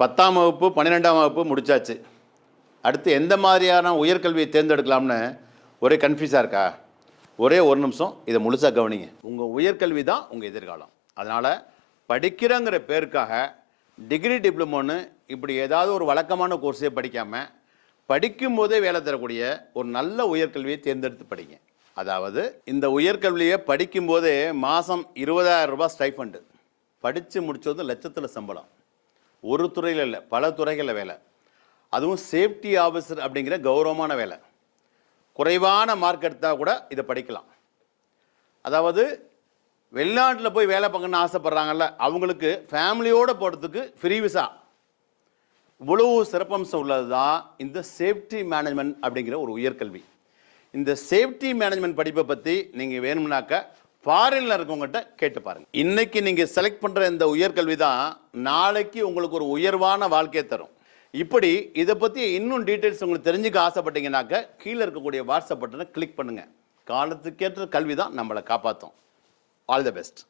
10ஆம் வகுப்பு 12ஆம் வகுப்பு முடிச்சாச்சு. அடுத்து எந்த மாதிரியான உயர்கல்வியை தேர்ந்தெடுக்கலாம்னு ஒரே கன்ஃபியூஸாக இருக்கா? ஒரே ஒரு நிமிஷம் இதை முழுசாக கவனிங்க. உங்கள் உயர்கல்வி தான் உங்கள் எதிர்காலம். அதனால் படிக்கிறங்கிற பேருக்காக டிகிரி டிப்ளமோன்னு இப்படி ஏதாவது ஒரு வழக்கமான கோர்ஸே படிக்காமல் படிக்கும் போதே வேலை தரக்கூடிய ஒரு நல்ல உயர்கல்வியை தேர்ந்தெடுத்து படிங்க. அதாவது இந்த உயர்கல்வியை படிக்கும்போதே மாதம் 20,000 ரூபாய் ஸ்டைஃபண்டு, படித்து முடித்தது லட்சத்தில் சம்பளம். ஒரு துறையில் இல்லை, பல துறைகளில் வேலை. அதுவும் சேஃப்டி ஆஃபீஸர் அப்படிங்கிற கௌரவமான வேலை. குறைவான மார்க் எடுத்தால் கூட இதை படிக்கலாம். அதாவது வெளிநாட்டில் போய் வேலை பார்க்கணுன்னு ஆசைப்பட்றாங்கல்ல, அவங்களுக்கு ஃபேமிலியோடு போகிறதுக்கு ஃப்ரீ விசா. இவ்வளவு சிறப்பம்சம் உள்ளது தான் இந்த சேஃப்டி மேனேஜ்மெண்ட் அப்படிங்கிற ஒரு உயர்கல்வி. இந்த சேஃப்டி மேனேஜ்மெண்ட் படிப்பை பற்றி நீங்கள் வேணும்னாக்க ஃபாரினில் இருக்கவங்ககிட்ட கேட்டு பாருங்கள். இன்றைக்கி நீங்கள் செலக்ட் பண்ணுற இந்த உயர்கல்வி தான் நாளைக்கு உங்களுக்கு ஒரு உயர்வான வாழ்க்கையை தரும். இப்படி இதை பற்றி இன்னும் டீட்டெயில்ஸ் உங்களுக்கு தெரிஞ்சுக்க ஆசைப்பட்டீங்கன்னாக்க கீழே இருக்கக்கூடிய வாட்ஸ்அப் பட்டனை கிளிக் பண்ணுங்கள். காலத்துக்கேற்ற கல்வி தான் நம்மளை காப்பாற்றும். All the best.